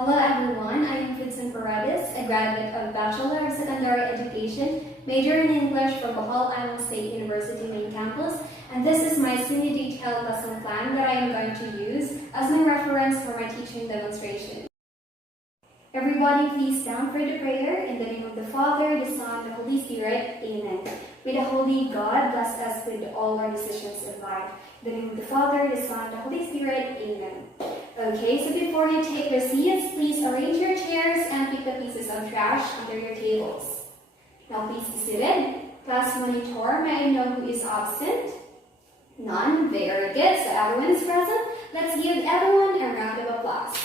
Hello everyone, I am Vincent Paredes, a graduate of Bachelor of Secondary Education, major in English from Bohol Island State University main campus, and this is my semi-detailed lesson plan that I am going to use as my reference for my teaching demonstration. Everybody please stand for the prayer in the name of the Father, the Son, the Holy Spirit. Amen. May the Holy God bless us with all our decisions in life. In the name of the Father, the Son, the Holy Spirit. Amen. Okay, so before you take your seats, please arrange your chairs and pick the pieces of trash under your tables. Now please be seated. Class monitor, may I know who is absent? None. Very good. So everyone is present. Let's give everyone a round of applause.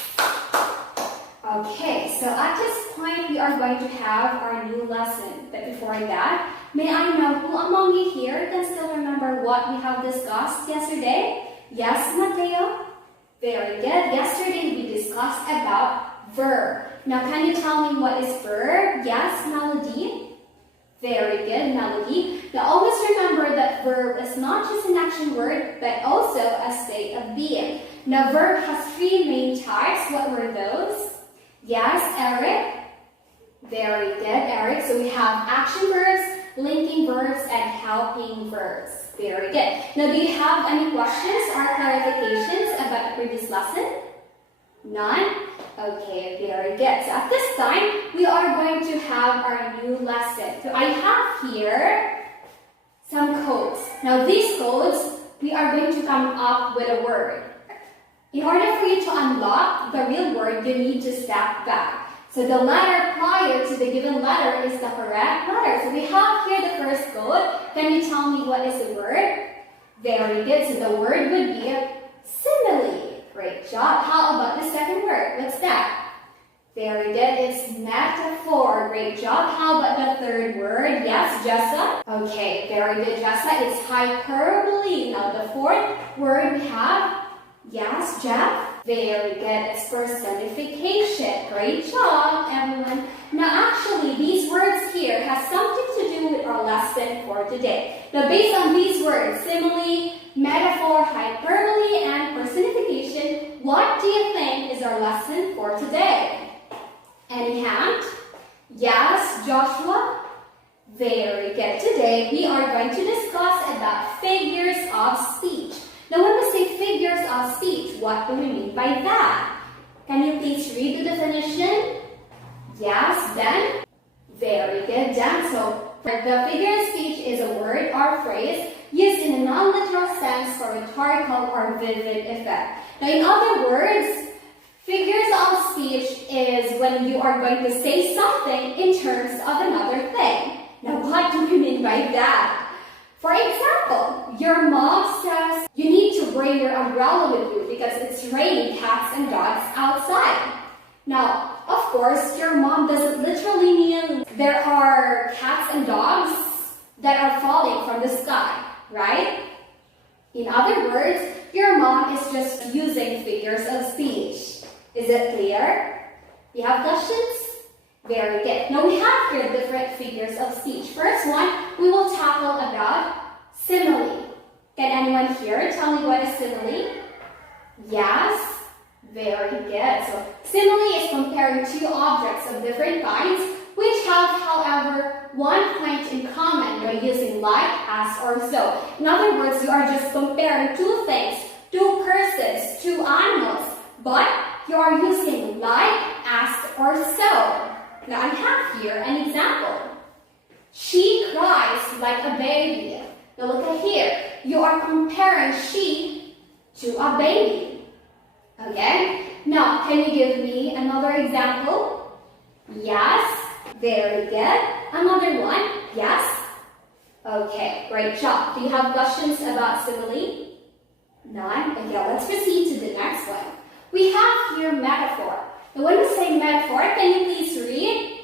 Okay, so at this point, we are going to have our new lesson. But before that, may I know who among you here can still remember what we have discussed yesterday? Yes, Mateo? Very good. Yesterday, we discussed about verb. Now, can you tell me what is verb? Yes, Melody? Very good, Melody. Now, always remember that verb is not just an action word, but also a state of being. Now, verb has three main types. What were those? Yes, Eric? Very good, Eric. So we have action verbs, linking verbs, and helping verbs. Very good. Now, do you have any questions or clarifications about the previous lesson? None? Okay, very good. So at this time, we are going to have our new lesson. So I have here some codes. Now, these codes, we are going to come up with a word. In order for you to unlock the real word, you need to step back. So the letter prior to the given letter is the correct letter. So we have here the first code. Can you tell me what is the word? Very good. So the word would be simile. Great job. How about the second word? What's that? Very good. It's metaphor. Great job. How about the third word? Yes, Jessa? Okay, very good, Jessa. It's hyperbole. Now the fourth word we have. Yes, Jeff? Very good. It's personification. Great job, everyone. Now, actually, these words here have something to do with our lesson for today. Now, based on these words, simile, metaphor, hyperbole, and personification, what do you think is our lesson for today? Any hand? Yes, Joshua? Very good. Today, we are going to discuss about figures of speech. Now, when we say figures of speech, what do we mean by that? Can you please read the definition? Yes, Dan? Very good, Dan. So, the figure of speech is a word or phrase used in a non-literal sense for rhetorical or vivid effect. Now, in other words, figures of speech is when you are going to say something in terms of another thing. Now, what do we mean by that? For example, your mom says you need to bring your umbrella with you because it's raining cats and dogs outside. Now, of course, your mom doesn't literally mean there are cats and dogs that are falling from the sky, right? In other words, your mom is just using figures of speech. Is it clear? You have questions? Very good. Now we have here different figures of speech. First one, we will tackle about simile. Can anyone here tell me what is simile? Yes? Very good. So simile is comparing two objects of different kinds which have, however, one point in common by using like, as, or so. In other words, you are just comparing two things, two persons, two animals, but you are using like, as, or so. Now, I have here an example. She cries like a baby. Now, look at here. You are comparing she to a baby. Okay? Now, can you give me another example? Yes. Very good. Another one? Yes. Okay, great job. Do you have questions about simile? None? Okay, let's proceed to the next one. We have here metaphor. Now, when we say metaphor, can you please read?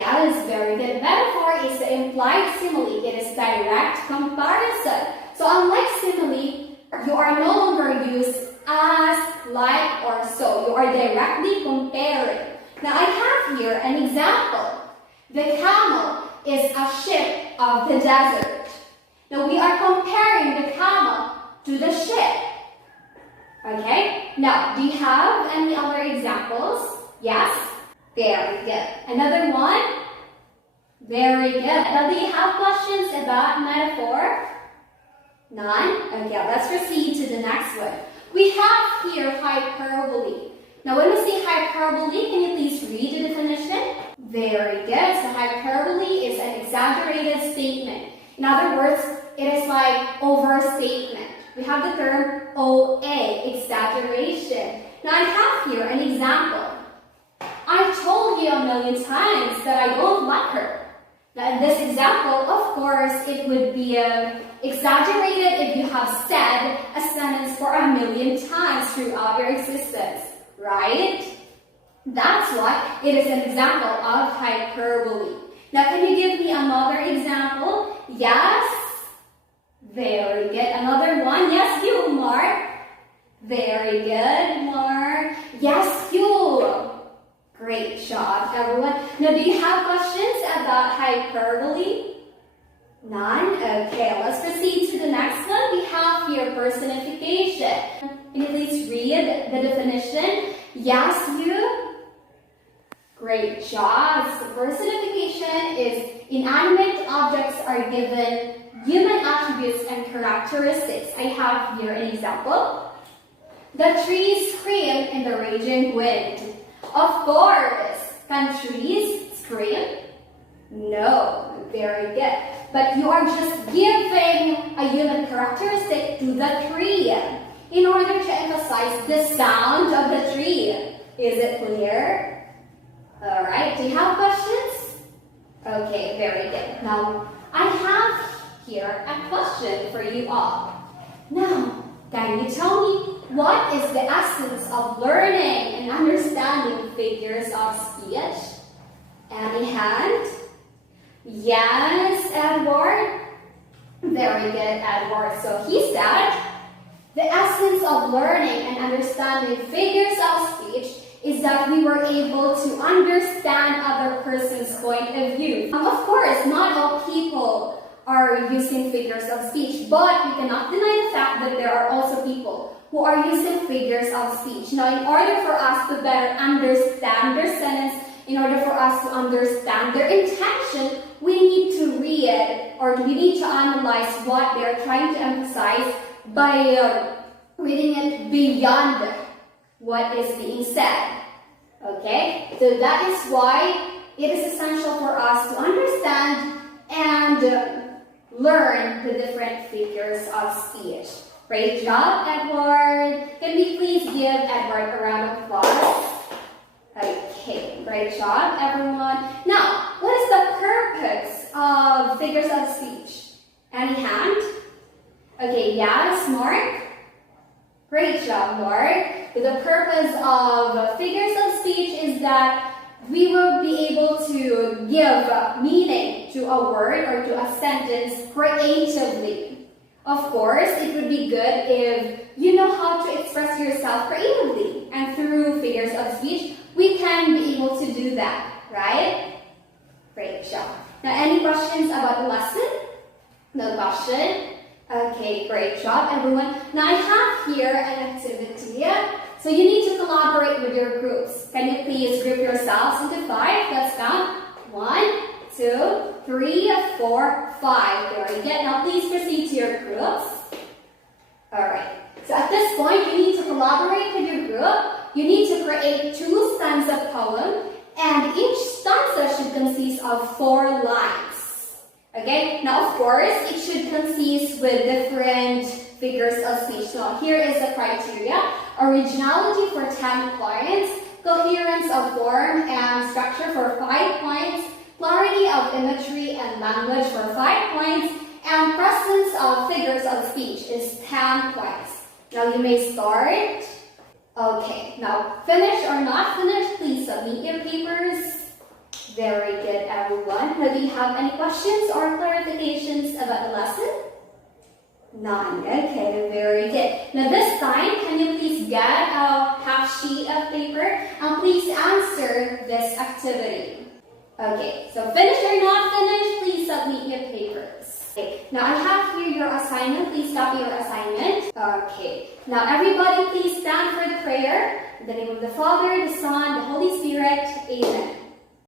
That is very good. Metaphor is the implied simile. It is direct comparison. So unlike simile, you are no longer used as, like, or so. You are directly comparing. Now, I have here an example. The camel is a ship of the desert. Now, we are comparing the camel to the ship. Okay? Now, do you have any other examples? Yes? Very good. Another one? Very good. Now, do you have questions about metaphor? None? Okay, let's proceed to the next one. We have here hyperbole. Now, when we say hyperbole, can you please read the definition? Very good. So, hyperbole is an exaggerated statement. In other words, it is like overstatement. We have the term OA, exaggeration. Now, I have here an example. I told you a million times that I don't like her. Now, in this example, of course, it would be exaggerated if you have said a sentence for a million times throughout your existence, right? That's why it is an example of hyperbole. Now, can you give me another example? Yes? Very good. Another one? Yes, you, Mark. Very good, Mark. Yes, you. Great job, everyone. Now, do you have questions about hyperbole? None? Okay, let's proceed to the next one. We have here personification. Can you please read the definition? Yes, you. Great job. So personification is inanimate objects are given human attributes and characteristics. I have here an example. The trees scream in the raging wind. Of course, can trees scream? No, very good. But you are just giving a human characteristic to the tree in order to emphasize the sound of the tree. Is it clear? Alright, do you have questions? Okay, very good. Now, I have here a question for you all. Now, can you tell me what is the essence of learning and understanding figures of speech? Any hand? Yes, Edward? Very good, Edward. So he said, the essence of learning and understanding figures of speech is that we were able to understand other person's point of view. Of course, not all people are using figures of speech, but we cannot deny the fact that there are also people who are using figures of speech. Now, in order for us to better understand their sentence, in order for us to understand their intention, we need to read or we need to analyze what they're trying to emphasize by reading it beyond what is being said. Okay? So that is why it is essential for us to understand and learn the different figures of speech. Great job, Edward. Can we please give Edward a round of applause? Okay, great job, everyone. Now, what is the purpose of figures of speech? Any hand? Okay, yes, Mark? Great job, Mark. The purpose of figures of speech is that we will be able to give meaning to a word or to a sentence creatively. Of course, it would be good if you know how to express yourself creatively. And through figures of speech, we can be able to do that, right? Great job. Now, any questions about the lesson? No question? Okay, great job, everyone. Now, I have here an activity. So you need to collaborate with your groups. Can you please group yourselves into 5? Let's count. 1, 2, 3, 4, 5. Very good. Now, please proceed to your groups. Alright. So at this point, you need to collaborate with your group. You need to create 2 stanza poem, and each stanza should consist of 4 lines. Okay? Now, of course, it should consist with different figures of speech. So here is the criteria. Originality for 10 points, coherence of form and structure for 5 points, clarity of imagery and language for 5 points, and presence of figures of speech is 10 points. Now you may start. Okay, now finish or not finish, please submit your papers. Very good, everyone. Now, do you have any questions or clarifications about the lesson? None. Okay, very good. Now this time, can you please get a half sheet of paper and please answer this activity? Okay, so finish or not finish, please submit your papers. Okay, now I have here your assignment. Please copy your assignment. Okay, now everybody please stand for the prayer. In the name of the Father, the Son,